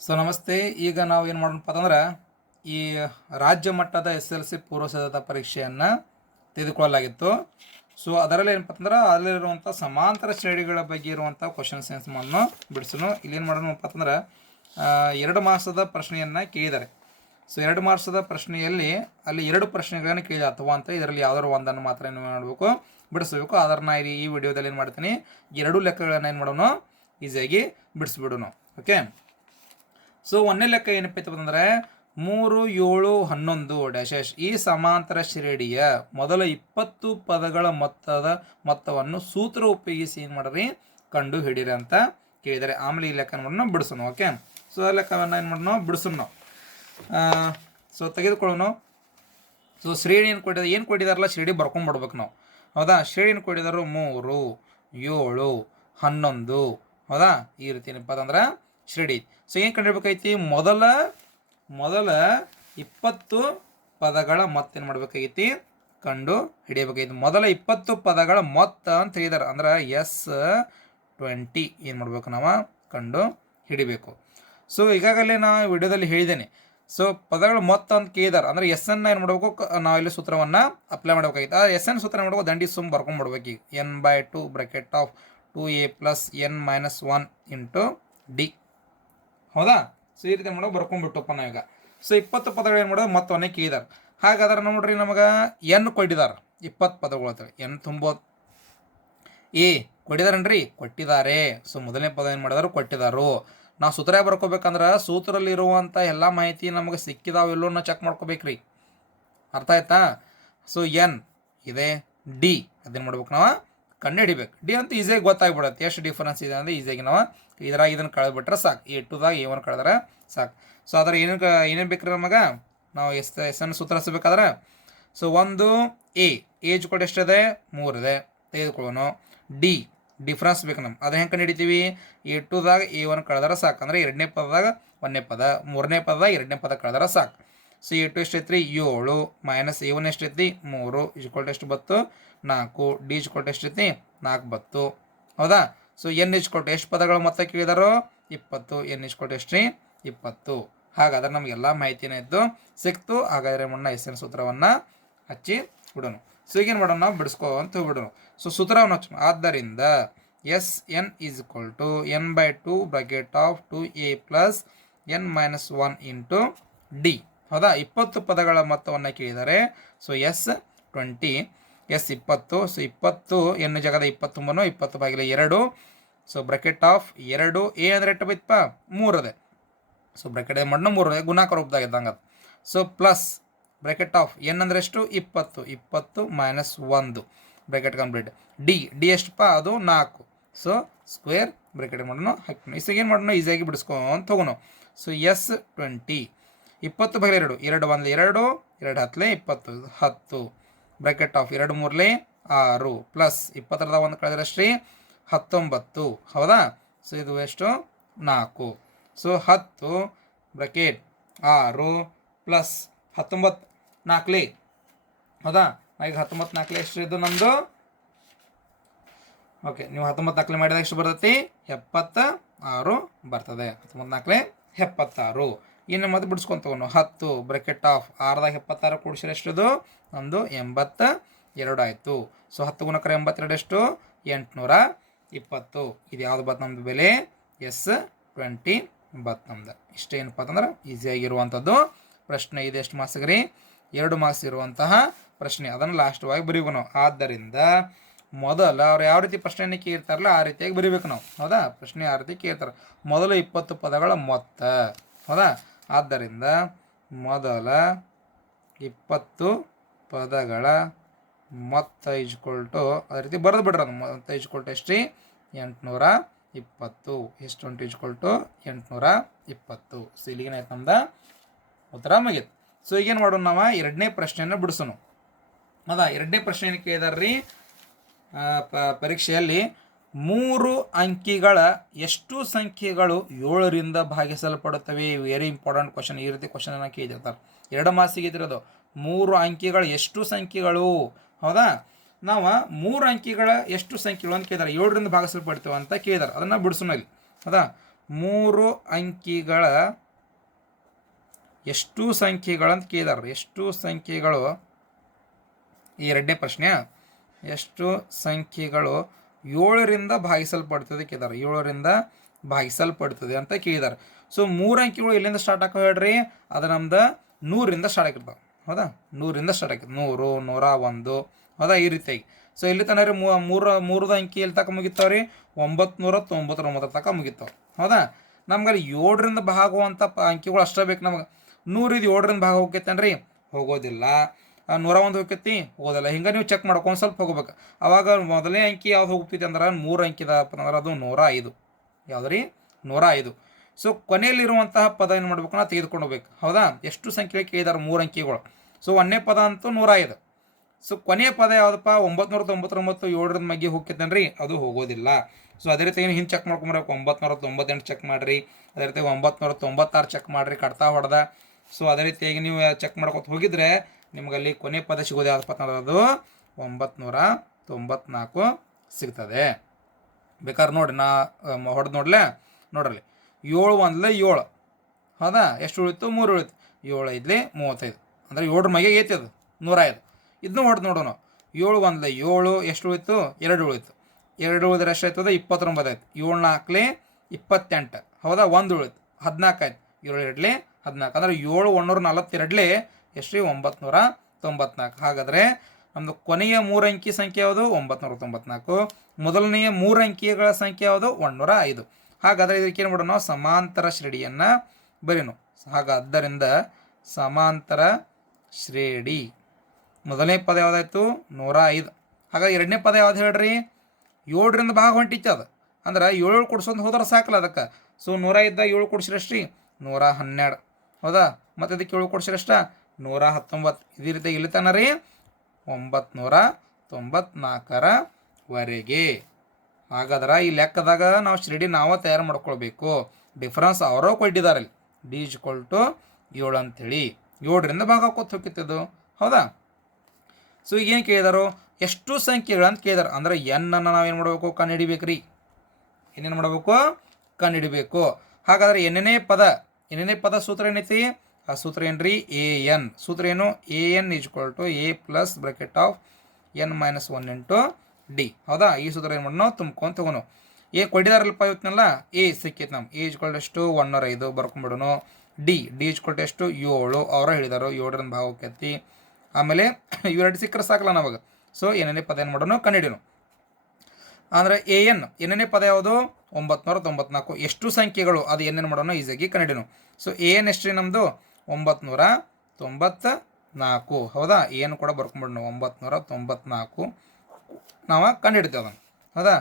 So ನಮಸ್ತೆ. ಈಗ ನಾವು ಏನು ಮಾಡೋಣಪ್ಪ ಅಂತಂದ್ರೆ ಈ ರಾಜ್ಯ ಮಟ್ಟದ SLC ಪೂರ್ವ ಸಿದ್ಧತಾ ಪರೀಕ್ಷೆಯನ್ನು ತೆಗೆದುಕೊಳ್ಳಲಾಗಿತ್ತು. ಸೊ ಅದರಲ್ಲಿ ಏನಪ್ಪ ಅಂತಂದ್ರೆ ಅಲ್ಲಿರುವಂಥ ಸಮಾಂತರ ಶ್ರೇಣಿಗಳ ಬಗ್ಗೆ ಇರುವಂಥ ಕ್ವಶನ್ಸ್ ಆನ್ಸರ್ಗಳನ್ನು ಬಿಡಿಸೋಣ. ಇಲ್ಲೇನು ಮಾಡೋಣಪ್ಪ ಅಂತಂದ್ರೆ 2 ಮಾರ್ಕ್ಸದ ಪ್ರಶ್ನೆಯನ್ನು ಕೇಳಿದ್ದಾರೆ. ಸೊ 2 ಮಾರ್ಕ್ಸದ ಪ್ರಶ್ನೆಯಲ್ಲಿ ಅಲ್ಲಿ 2 ಪ್ರಶ್ನೆಗಳನ್ನು ಕೇಳಿದೆ ಅಥವಾ ಅಂತ ಇದರಲ್ಲಿ ಯಾವ್ದಾದ್ರು ಒಂದನ್ನು ಮಾತ್ರ ಏನು ಮಾಡಬೇಕು, ಬಿಡಿಸಬೇಕು. ಅದನ್ನು ಈ ವಿಡಿಯೋದಲ್ಲಿ ಏನು ಮಾಡ್ತೀನಿ, 2 ಲೆಕ್ಕಗಳನ್ನು ಏನು ಮಾಡೋಣ, ಈಸಿಯಾಗಿ ಬಿಡಿಸ್ಬಿಡೋಣ. ಓಕೆ. ಸೊ 1ನೇ ಲೆಕ್ಕ ಏನಪ್ಪ ಅಂತಂದರೆ 3, 7, 11 ಡ್ಯಾಶ್ ಈ ಸಮಾಂತರ ಶ್ರೇಣಿಯ ಮೊದಲ 20 ಪದಗಳ ಮೊತ್ತವನ್ನು ಸೂತ್ರ ಉಪಯೋಗಿಸಿ ಏನು ಮಾಡ್ರಿ, ಕಂಡು ಹಿಡೀರಿ ಅಂತ ಕೇಳಿದ್ದಾರೆ. ಆಮೇಲೆ ಈ ಲೆಕ್ಕ ಮಾಡೋಣ, ಬಿಡಿಸೋಣ. ಓಕೆ. ಸೊ ಆ ಲೆಕ್ಕವನ್ನು ಏನು ಮಾಡೋಣ, ಬಿಡಿಸೋಣ. ಸೊ ತೆಗೆದುಕೊಳ್ಳೋಣ. ಸೊ ಶ್ರೇಣಿ ಏನು ಕೊಟ್ಟಿದಾರಲ್ಲ, ಶ್ರೇಣಿ ಬರ್ಕೊಂಡ್ಬಿಡ್ಬೇಕು ನಾವು. ಹೌದಾ. ಶ್ರೇಣಿಯನ್ನು ಕೊಟ್ಟಿದ್ದಾರೆ 3, 7, 11. ಹೌದಾ. ಈ ರೀತಿ ಏನಪ್ಪ ಅಂತಂದ್ರೆ ಶ್ರೇಣಿ. ಸೊ ಏನು ಕಂಡಿಡ್ಬೇಕಾಗೈತಿ, ಮೊದಲ 20 ಪದಗಳ ಮೊತ್ತ ಏನು ಮಾಡ್ಬೇಕಾಗೈತಿ, ಕಂಡು ಹಿಡಿಯಬೇಕಾಗೈತಿ. ಮೊದಲ 20 ಪದಗಳ ಮೊತ್ತ ಅಂತ ಹೇಳಿದಾರೆ, ಅಂದ್ರೆ S20 ಏನು ಮಾಡ್ಬೇಕು, ನಾವು ಕಂಡು ಹಿಡಿಬೇಕು. ಸೊ ಈಗಾಗಲೇ ನಾನು ವಿಡಿಯೋದಲ್ಲಿ ಹೇಳಿದ್ದೇನೆ. ಸೊ ಪದಗಳ ಮೊತ್ತ ಅಂತ ಕೇಳಿದಾರೆ ಅಂದ್ರೆ ಎಸ್ಸನ್ನು ಏನು ಮಾಡಬೇಕು, ನಾವಿಲ್ಲಿ ಸೂತ್ರವನ್ನು ಅಪ್ಲೈ ಮಾಡಬೇಕಾಗಿತ್ತು. ಆ SN ಸೂತ್ರ ಏನು ಮಾಡಬೇಕು, ದಂಡಿ ಸುಮ್ ಬರ್ಕೊಂಡ್ಬಿಡ್ಬೇಕು. ಈಗ n/2 bracket of 2a + n - 1 × d. ಹೌದಾ. ಸೊ ಈ ರೀತಿ ಮಾಡೋದು ಬರ್ಕೊಂಡ್ಬಿಟ್ಟಪ್ಪ ನಾವೀಗ. ಸೊ 20 ಪದಗಳು ಏನು ಮಾಡೋದು, ಮೊತ್ತವನ್ನೇ ಕೇಳಿದಾರೆ. ಹಾಗಾದ್ರೆ ನೋಡ್ರಿ, ನಮಗೆ n ಕೊಟ್ಟಿದ್ದಾರೆ 20 ಪದಗಳು ಅಂತ. n ತುಂಬೋದು ಕೊಟ್ಟಿದಾರನ್ರಿ, ಕೊಟ್ಟಿದ್ದಾರೆ. ಸೊ ಮೊದಲನೇ ಪದ ಏನು ಮಾಡಿದಾರು, ಕೊಟ್ಟಿದ್ದಾರು. ನಾವು ಸೂತ್ರ ಬರ್ಕೋಬೇಕಂದ್ರೆ ಸೂತ್ರದಲ್ಲಿ ಇರುವಂಥ ಎಲ್ಲ ಮಾಹಿತಿ ನಮಗೆ ಸಿಕ್ಕಿದಾವ ಎಲ್ಲೋ ನಾವು ಚೆಕ್ ಮಾಡ್ಕೋಬೇಕ್ರಿ. ಅರ್ಥ ಆಯ್ತಾ. ಸೊ n ಇದೆ, d ಅದೇನು ಮಾಡ್ಬೇಕು, ನಾವು ಕಂಡು ಹಿಡಿಬೇಕು. ಡಿ ಅಂತ ಈಸಿಯಾಗಿ ಗೊತ್ತಾಗ್ಬಿಡುತ್ತೆ ಎಷ್ಟು ಡಿಫರೆನ್ಸ್ ಇದೆ ಅಂದರೆ ಈಸಿಯಾಗಿ ನಾವು ಇದ್ರಾಗ ಇದನ್ನು ಕಳೆದ್ಬಿಟ್ರೆ ಸಾಕು. A2ದಾಗ A1 ಕಳೆದ್ರೆ ಸಾಕು. ಸೊ ಅದ್ರ ಏನೇನು ಬೇಕ್ರಿ ನಮಗೆ, ನಾವು ಎಸ್ಸನ್ನು ಸೂತ್ರ ಹಚ್ಚಬೇಕಾದ್ರೆ ಸೊ 1 ಏಜ್ ಕೊಟ್ಟು ಎಷ್ಟಿದೆ, 3 ಇದೆ, ತೆಗೆದುಕೊಳ್ಳೋಣ. ಡಿ ಡಿಫ್ರೆನ್ಸ್ ಬೇಕು ನಮ್ಗೆ, ಅದು ಹೆಂಗೆ ಕಂಡು ಹಿಡಿತೀವಿ, A2ದಾಗ A1 ಕಳೆದ್ರೆ ಸಾಕು. ಅಂದರೆ 2ನೇ ಪದದಾಗ 1ನೇ ಪದ, 3ನೇ ಪದದಾಗ 2ನೇ ಪದ ಕಳೆದ್ರೆ ಸಾಕು. ಸೊ A2 ಎಷ್ಟೈತ್ರಿ, 7 ಮೈನಸ್ A1 ಎಷ್ಟೈತಿ, 3 ಇಜ್ಕೊಲ್ಟ್ ಎಷ್ಟು ಬತ್ತು, 4. ಡಿ ಇಜ್ಕೊಲ್ಟ್ ಎಷ್ಟೈತಿ, 4 ಬತ್ತು. ಹೌದಾ. ಸೊ n ಇಜ್ಕೊಲ್ಟ್ ಎಷ್ಟು ಪದಗಳು ಮೊತ್ತ ಕೇಳಿದಾರೋ, 20. n ಇಜ್ಕೊಲ್ಟ್ ಎಷ್ಟು ರೀ, 20. ಹಾಗಾದ್ರೆ ನಮಗೆಲ್ಲ ಮಾಹಿತಿನೇ ಇತ್ತು, ಸಿಕ್ತು. ಹಾಗಾದರೆ ಮಣ್ಣ SN ಸೂತ್ರವನ್ನು ಹಚ್ಚಿ ಬಿಡೋಣ. ಸೊ ಈಗೇನು ಮಾಡೋಣ, ನಾವು ಬಿಡಿಸ್ಕೊಂತ ಹೋಗ್ಬಿಡೋಣ. ಸೊ ಸೂತ್ರವನ್ನು ಹಚ್ಚೋಣ. ಆದ್ದರಿಂದ SN = n/2 bracket of 2a + n - 1 × d. ಹೌದಾ. 20 ಪದಗಳ ಮೊತ್ತವನ್ನು ಕೇಳಿದ್ದಾರೆ. So S20, S20. So 20 n ಜಾಗದ 20 20/2. ಸೊ ಬ್ರಾಕೆಟ್ ಆಫ್ 2 a ಅಂದರೆ ಎಷ್ಟು ಬೈತಪ್ಪ, 3 ಅದೇ. ಸೊ ಬ್ರಾಕೆಟ್ ಏನು ಮಾಡೋಣ, 3 ಗುಣಾಕಾರ ರೂಪದಾಗ ಇದ್ದಂಗೆ ಅದು. So plus bracket of n ಅಂದರೆ ಎಷ್ಟು, 20 20 - 1 ಬ್ರಾಕೆಟ್ ಕಂಪ್ಲೀಟ್. ಡಿ ಎಷ್ಟಪ್ಪ, ಅದು 4. ಸೊ ಸ್ಕ್ವೇರ್ ಬ್ರಾಕೆಟ್ ಮಾಡೋಣ, ಹಾಕೋಣ. ಇಸಾಗ ಏನು ಮಾಡೋಣ, ಈಸಿಯಾಗಿ ಬಿಡಿಸ್ಕೊಂತ ಹೋಗೋಣ. So S20 20/2, 2 1 2, 2 10 20 10 bracket of 2 3 6 plus 20ರದ 1 ಕಳೆದ್ರೆ ಅಷ್ಟೇ 19. ಹೌದಾ. ಸೊ ಇದು ಎಷ್ಟು, 4. So 10 bracket 6 plus 19 4. ಹೌದಾ. ಈಗ 19 4 ಎಷ್ಟು ಇದು ನಮ್ಮದು. ಓಕೆ. ನೀವು 19 4 ಮಾಡಿದಾಗ ಎಷ್ಟು ಬರ್ತೈತಿ, 76 ಬರ್ತದೆ. 19 4 76. ಇನ್ನು ಮತ್ತೆ ಬಿಡಿಸ್ಕೊಂತ ಹೋಗೋಣ. 10 ಬ್ರಾಕೆಟ್ ಆಫ್ 6ದಾಗ 76 ಕೂಡಿಸಿದ್ರೆ ಎಷ್ಟಿದು, ನಮ್ಮದು 82 ಆಯಿತು. ಸೊ 10 ಗುಣಕರ 82 ಎಷ್ಟು, 820. ಇದು ಯಾವ್ದು ಬತ್ತು ನಮ್ಮದು ಬೆಲೆ, S20 ಬತ್ತು ನಮ್ದು. ಇಷ್ಟೇನಪ್ಪ ಅಂತಂದ್ರೆ ಈಸಿಯಾಗಿರುವಂಥದ್ದು ಪ್ರಶ್ನೆ. ಇದೆ ಎಷ್ಟು ಮಾರ್ಕ್ಸ್ಗ್ರಿ, 2 ಮಾರ್ಕ್ಸ್ ಇರುವಂತಹ ಪ್ರಶ್ನೆ. ಅದನ್ನು ಲಾಸ್ಟ್ವಾಗಿ ಬರೀಬೇಕು ನಾವು. ಆದ್ದರಿಂದ ಮೊದಲು ಅವ್ರು ಯಾವ ರೀತಿ ಪ್ರಶ್ನೆಯನ್ನು ಕೇಳ್ತಾರಲ್ಲ ಆ ರೀತಿಯಾಗಿ ಬರೀಬೇಕು ನಾವು. ಹೌದಾ. ಪ್ರಶ್ನೆ ಯಾವ ರೀತಿ ಕೇಳ್ತಾರೆ, ಮೊದಲು 20 ಪದಗಳ ಮೊತ್ತ. ಹೌದಾ. ಆದ್ದರಿಂದ ಮೊದಲ 20 ಪದಗಳ ಮೊತ್ತ ಇಜ್ಕೊಲ್ಟು ಅದೇ ರೀತಿ ಬರೆದು ಬಿಡ್ರಿ. ಅದು ಮೊತ್ತ ಇಜ್ಕೊಲ್ಟು ಎಷ್ಟು ರೀ, 820. S20 ಇಜ್ಕೊಲ್ಟು 820. ಸೊ ಇಲ್ಲಿಗೇನಾಯ್ತು ನಮ್ದು ಉತ್ತರ ಮುಗಿತು. ಸೊ ಈಗೇನು ಮಾಡೋಣ, ನಾವು 2ನೇ ಪ್ರಶ್ನೆಯನ್ನು ಬಿಡಿಸೋಣ. ಹೌದಾ. 2ನೇ ಪ್ರಶ್ನೆಯನ್ನು ಕೇಳಿದಾರ್ರಿ ಪರೀಕ್ಷೆಯಲ್ಲಿ 3 ಅಂಕಿಗಳ ಎಷ್ಟು ಸಂಖ್ಯೆಗಳು 7ರಿಂದ ಭಾಗಿಸಲ್ಪಡುತ್ತವೆ. Very important question. ಈ ರೀತಿ ಕ್ವಶನ್ ಕೇಳಿರ್ತಾರೆ, 2 ಮಾರ್ಕ್ಸಿಗೆ ಇದ್ರದು. 3 ಅಂಕಿಗಳ ಎಷ್ಟು ಸಂಖ್ಯೆಗಳು. ಹೌದಾ. ನಾವು 3 ಅಂಕಿಗಳ ಎಷ್ಟು ಸಂಖ್ಯೆಗಳು ಅಂತ ಕೇಳಿದಾರೆ, 7ರಿಂದ ಭಾಗಿಸಲ್ಪಡ್ತೇವೆ ಅಂತ ಕೇಳಿದಾರೆ. ಅದನ್ನು ಬಿಡಿಸೋಣ ಇಲ್ಲಿ. ಹೌದಾ. 3 ಅಂಕಿಗಳ ಎಷ್ಟು ಸಂಖ್ಯೆಗಳಂತ ಕೇಳಿದಾರೆ. ಎಷ್ಟು ಸಂಖ್ಯೆಗಳು, ಈ ಎರಡನೇ ಪ್ರಶ್ನೆ, ಎಷ್ಟು ಸಂಖ್ಯೆಗಳು 7ರಿಂದ ಭಾಗಿಸಲ್ಪಡ್ತದೆ ಕೇಳಿದಾರೆ. 7ರಿಂದ ಭಾಗಿಸಲ್ಪಡ್ತದೆ ಅಂತ ಕೇಳಿದಾರೆ. ಸೊ 3 ಅಂಕಿಗಳು ಎಲ್ಲಿಂದ ಸ್ಟಾರ್ಟ್ ಹಾಕೋ ಹೇಳ್ರಿ, ಅದು ನಮ್ದು 100ರಿಂದ ಸ್ಟಾರ್ಟ್ ಆಗಿರ್ತಾವೆ. ಹೌದಾ, 100ರಿಂದ ಸ್ಟಾರ್ಟ್ ಆಗಿತ್ತು. 100, 101, ಹೌದಾ, ಈ ರೀತಿಯಾಗಿ. ಸೊ ಇಲ್ಲಿ ತನಕ ರೀ ಮೂರದ ಅಂಕಿ ಎಲ್ಲಿ ತನಕ ಮುಗಿತಾವೆ ರೀ, 999 ತನಕ ಮುಗಿತಾವೆ. ಹೌದಾ, ನಮ್ಗೆ 7ರಿಂದ ಭಾಗುವಂಥ ಅಂಕಿಗಳು ಅಷ್ಟೇ ಬೇಕು ನಮಗೆ. 100 ಇದು 7ರಿಂದ ಭಾಗ ಹೋಗ್ತೈತೇನ್ರಿ, ಹೋಗೋದಿಲ್ಲ. 101 ಹೋಗ್ತೈತಿ, ಹೋಗೋದಿಲ್ಲ. ಹಿಂಗೆ ನೀವು ಚೆಕ್ ಮಾಡ್ಕೊಂಡು ಸ್ವಲ್ಪ ಹೋಗ್ಬೇಕು. ಅವಾಗ ಮೊದಲನೇ ಅಂಕಿ ಯಾವ್ದು ಹೋಗ್ತೈತಿ ಅಂದ್ರೆ 3 ಅಂಕಿದಪ್ಪ ಅಂದ್ರೆ ಅದು 105. ಯಾವ್ದು ರೀ, 105. ಸೊ ಕೊನೆಯಲ್ಲಿರುವಂತಹ ಪದ ಏನು ಮಾಡ್ಬೇಕು, ನಾವು ತೆಗೆದುಕೊಂಡು ಹೋಗ್ಬೇಕು. ಹೌದಾ, ಎಷ್ಟು ಸಂಖ್ಯೆ ಕೇಳಿದಾರೆ 3 ಅಂಕಿಗಳು. ಸೊ ಒಂದನೇ ಪದ ಅಂತೂ 105. ಸೊ ಕೊನೆಯ ಪದ ಯಾವುದಪ್ಪ, 999, 7ರಿಂದ ಮಗ್ಗಿ ಹೋಗ್ತೈತೇನ್ರಿ, ಅದು ಹೋಗೋದಿಲ್ಲ. ಸೊ ಅದೇ ರೀತಿ ಏನು ಹಿಂದೆ ಚೆಕ್ ಮಾಡ್ಕೊಂಬರ್ಬೇಕು. 998 ಚೆಕ್ ಮಾಡಿರಿ, ಅದೇ ರೀತಿ 996 ಚೆಕ್ ಮಾಡಿರಿ, ಕಡ್ತಾ ಹೊಡೆದ. ಸೊ ಅದೇ ರೀತಿಯಾಗಿ ನೀವು ಚೆಕ್ ಮಾಡ್ಕೊತ ಹೋಗಿದ್ರೆ ನಿಮಗಲ್ಲಿ ಕೊನೆ ಪದ ಸಿಗೋದು ಯಾವುದಪ್ಪ ಅಂದ್ರೆ ಅದು 994 ಸಿಗ್ತದೆ. ಬೇಕಾದ್ರೆ ನೋಡಿ, ನಾ ಹೊಡೆದು ನೋಡ್ಲೆ, ನೋಡ್ರಲ್ಲಿ 7 1 7. ಹೌದಾ, ಎಷ್ಟು ಉಳಿತು, 3 ಉಳಿತು. 7 5 35, ಅಂದರೆ 7ರ ಮಗೆ ಐತಿ ಅದು 105. ಇದನ್ನು ಹೊಡೆದು ನೋಡೋಣ. 7 1 7, ಎಷ್ಟು ಉಳಿತು, 2 ಉಳಿತು. 2 ಉಳಿದ್ರೆ ಎಷ್ಟು ಆಯ್ತದ, 29 ಆಯ್ತು. 7 4 28. ಹೌದಾ, 1 ಉಳಿತು, 14 ಆಯ್ತು. 7 2 14, ಅಂದರೆ 7 142 ಎಷ್ಟು ರೀ, 994. ಹಾಗಾದರೆ ನಮ್ಮದು ಕೊನೆಯ 3 ಅಂಕಿ ಸಂಖ್ಯೆ ಯಾವುದು, 994. ಮೊದಲನೆಯ 3 ಅಂಕಿಗಳ ಸಂಖ್ಯೆ ಯಾವುದು, 105. ಹಾಗಾದರೆ ಇದಕ್ಕೆ ಏನು ಮಾಡೋಣ, ಸಮಾಂತರ ಶ್ರೇಣಿಯನ್ನು ಬರೀನು. ಆದ್ದರಿಂದ ಸಮಾಂತರ ಶ್ರೇಣಿ ಮೊದಲನೇ ಪದ ಯಾವುದಾಯ್ತು, 105. ಹಾಗಾಗಿ ಎರಡನೇ ಪದ ಯಾವ್ದು ಹೇಳ್ರಿ, 7ರಿಂದ ಭಾಗ ಹೊಂಟಿತ್ತು ಅದು. ಅಂದ್ರೆ 7 ಕೊಡ್ಸೋದು ಹೋದ್ರೆ ಸಾಕಲ್ಲ ಅದಕ್ಕೆ. ಸೊ 105 7 ಕೊಡ್ಸಿರಷ್ಟ್ರಿ, 112. ಹೌದಾ, ಮತ್ತು ಅದಕ್ಕೆ 7 ಕೊಡ್ಸಿರಷ್ಟ, 119. ಇದೇ ರೀತಿ ಇಲ್ಲಿ ತನ ರೀ 994ವರೆಗೆ. ಹಾಗಾದ್ರೆ ಈ ಲೆಕ್ಕದಾಗ ನಾವು ಶ್ರೇಣಿ ನಾವು ತಯಾರು ಮಾಡ್ಕೊಳ್ಬೇಕು. ಡಿಫ್ರೆನ್ಸ್ ಅವರೋ ಕೊಟ್ಟಿದ್ದಾರೆ ಇಲ್ಲಿ, D = 7 ಅಂತೇಳಿ. 7ರಿಂದ ಭಾಗ ಹಾಕೋತ ಹೋಗಿತ್ತದು. ಹೌದಾ, ಸೊ ಈಗೇನು ಕೇಳಿದಾರೋ, ಎಷ್ಟು ಸಂಖ್ಯೆಗಳಂತ ಕೇಳಿದಾರೆ. ಅಂದರೆ ಎನ್ನನ್ನು ನಾವೇನು ಮಾಡಬೇಕು, ಕಂಡುಹಿಡಿಬೇಕು ರೀ. ಏನೇನು ಮಾಡಬೇಕು, ಕಂಡುಹಿಡಿಬೇಕು. ಹಾಗಾದರೆ ಎಣ್ಣೆನೇ ಪದ ಸೂತ್ರ ಏನೈತಿ, ಆ ಸೂತ್ರ ಏನ್ರಿ, AN. ಸೂತ್ರ ಏನು, AN = A+(n-1) D. ಹೌದಾ, ಈ ಸೂತ್ರ ಏನು ಮಾಡೋಣ, ತುಂಬ್ಕೊಂಡು ತಗೋನು. ಎ ಕೊಟ್ಟಿದಾರಲ್ಪ ಇವತ್ತಿನಲ್ಲ, ಎ ಸಿಕ್ಕೈತೆ ನಮ್ಗೆ. A = ಎಷ್ಟು, 105 ಬರ್ಕೊಂಡ್ಬಿಡೋಣ. D = ಎಷ್ಟು, 7. ಅವರ ಹೇಳಿದಾರು 7ರಿಂದ ಭಾಗ ಹೋಗ್ತೈತಿ. ಆಮೇಲೆ ಇವೆರಡು ಸಿಕ್ಕರೆ ಸಾಕಲ್ಲ ನಮಗೆ. ಸೊ ಏನನೇ ಪದ ಏನು ಮಾಡೋಣ, ಕಂಡುಹಿಡಿಯೋಣ. ಅಂದರೆ AN ಏನನೇ ಪದ ಯಾವುದು, 994. ಎಷ್ಟು ಸಂಖ್ಯೆಗಳು ಅದು ಏನೇನು ಮಾಡೋಣ, ಈಸಿಯಾಗಿ ಕಂಡುಹಿಡಿಯೋಣ. ಸೊ AN ಎಷ್ಟು ರೀ ನಮ್ಮದು, 994. ಹೌದಾ, AN ಕೂಡ ಬರ್ಕೊಂಡ್ಬಿಡೋಣ, 994 ನಾವು ಕಂಡುಹಿಡ್ತೇವೆ ಅದನ್ನು. ಹೌದಾ,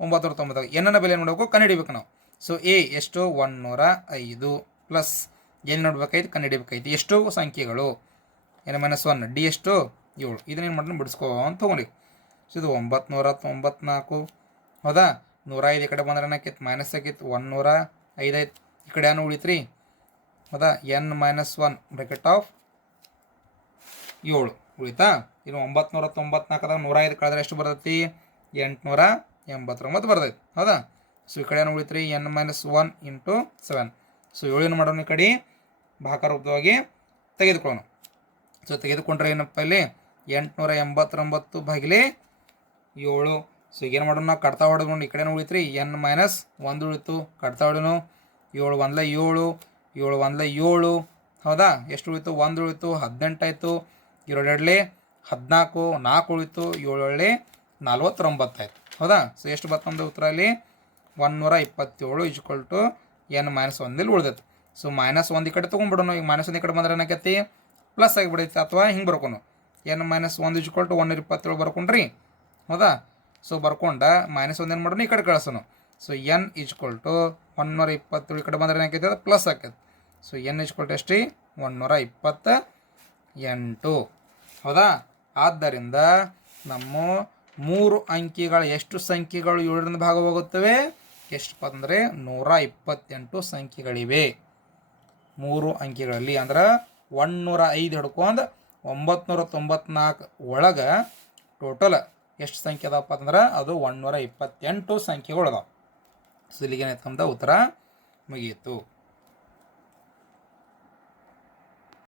994 ಏನನ್ನ ಬೆಲೆ ನೋಡಬೇಕು, ಕಂಡುಹಿಡಿಬೇಕು ನಾವು. ಸೊ A ಎಷ್ಟು, 105 ಪ್ಲಸ್ ಏನು ನೋಡ್ಬೇಕಾಯ್ತು, ಕಂಡುಹಿಡಿಬೇಕಾಯ್ತು ಎಷ್ಟು ಸಂಖ್ಯೆಗಳು, N-1. D ಎಷ್ಟು, 7. ಇದನ್ನೇನು ಮಾಡೋಣ, ಬಿಡಿಸ್ಕೋ ಅಂತ ತೊಗೊಂಡು. ಸೊ ಇದು 994. ಹೌದಾ, 105 ಈ ಕಡೆ ಬಂದ್ರೆ ಏನಾಕೈತಿ, ಮೈನಸ್ ಆಕೈತಿ, 105 ಆಯ್ತು. ಈ ಕಡೆ ಏನು ಉಳಿತ್ರಿ, ಹೌದಾ, N-1 7 ಉಳಿತಾ. ಇನ್ನು 994ದಾಗ 105 ಕಳೆದ್ರೆ ಎಷ್ಟು ಬರ್ತೈತಿ, 889 ಬರ್ತೈತಿ. ಹೌದಾ, ಸೊ ಈ ಕಡೆ ಏನು ಉಳಿತ್ರಿ, N-1 × 7. ಸೊ 7 ಏನು ಮಾಡೋಣ, ಈ ಕಡೆ ಭಾಗ ರೂಪವಾಗಿ ತೆಗೆದುಕೊಳ್ಳೋಣ. ಸೊ ತೆಗೆದುಕೊಂಡ್ರೆ ಏನಪ್ಪ, ಇಲ್ಲಿ 889 ಭಾಗಿಲೆ 7. ಸೊ ಏನು ಮಾಡೋಣ, ನಾವು ಕಡ್ತಾ ಹೊಡೆದ್ಕೊಂಡು ಈ ಕಡೆ ಉಳಿತ್ರಿ, N-1 ಉಳಿತು, ಕಡ್ತಾ ಹೊಡೆನು. 7 1 7, 7 1 7. ಹೌದಾ, ಎಷ್ಟು ಉಳಿತು, 1 ಉಳಿತು, 18 ಆಯಿತು. 7 2 14, 4 ಉಳಿತು, 7 49 ಆಯಿತು. ಹೌದಾ, ಸೊ ಎಷ್ಟು ಬರ್ತಂದು ಉತ್ತರ ಇಲ್ಲಿ, 127 = N-1 ಉಳಿದೈತೆ. ಸೊ -1 ಈ ಕಡೆ ತೊಗೊಂಡ್ಬಿಡೋಣ. ಈಗ -1 ಈ ಕಡೆ ಬಂದ್ರೆ ಏನಾಕೈತಿ, ಪ್ಲಸ್ ಆಗಿಬಿಡೈತಿ. ಅಥವಾ ಹಿಂಗೆ ಬರ್ಕೊನು, N-1 = 127 ಬರ್ಕೊಂಡ್ರಿ. ಹೌದಾ, ಸೊ ಬರ್ಕೊಂಡ -1 ಏನು ಮಾಡೋಣ, ಈ ಕಡೆ ಕಳಿಸೋಣ. ಸೊ N = 127 ಈ ಕಡೆ ಬಂದ್ರೆ ಏನಾಕೈತಿ, ಅದು ಪ್ಲಸ್ ಆಕೈತಿ. ಸೊ N = ಎಷ್ಟು, 128. ಹೌದಾ, ಆದ್ದರಿಂದ ನಮ್ಮ 3 ಅಂಕಿಗಳ ಎಷ್ಟು ಸಂಖ್ಯೆಗಳು 7ರಿಂದ ಭಾಗವಾಗುತ್ತವೆ, ಎಷ್ಟು ಅಂದರೆ 128 ಸಂಖ್ಯೆಗಳಿವೆ 3 ಅಂಕಿಗಳಲ್ಲಿ. ಅಂದ್ರೆ 105 ಹಿಡ್ಕೊಂಡು 994 ಒಳಗೆ ಟೋಟಲ್ ಎಷ್ಟು ಸಂಖ್ಯೆ ಅದಾವಪ್ಪ ಅಂದ್ರೆ ಅದು 128 ಸಂಖ್ಯೆಗಳು ಅದಾವೆ. ಸೊ ಇಲ್ಲಿಗೆ ಏನಾಯ್ತು ನಮ್ದು ಉತ್ತರ ಮುಗಿಯಿತು.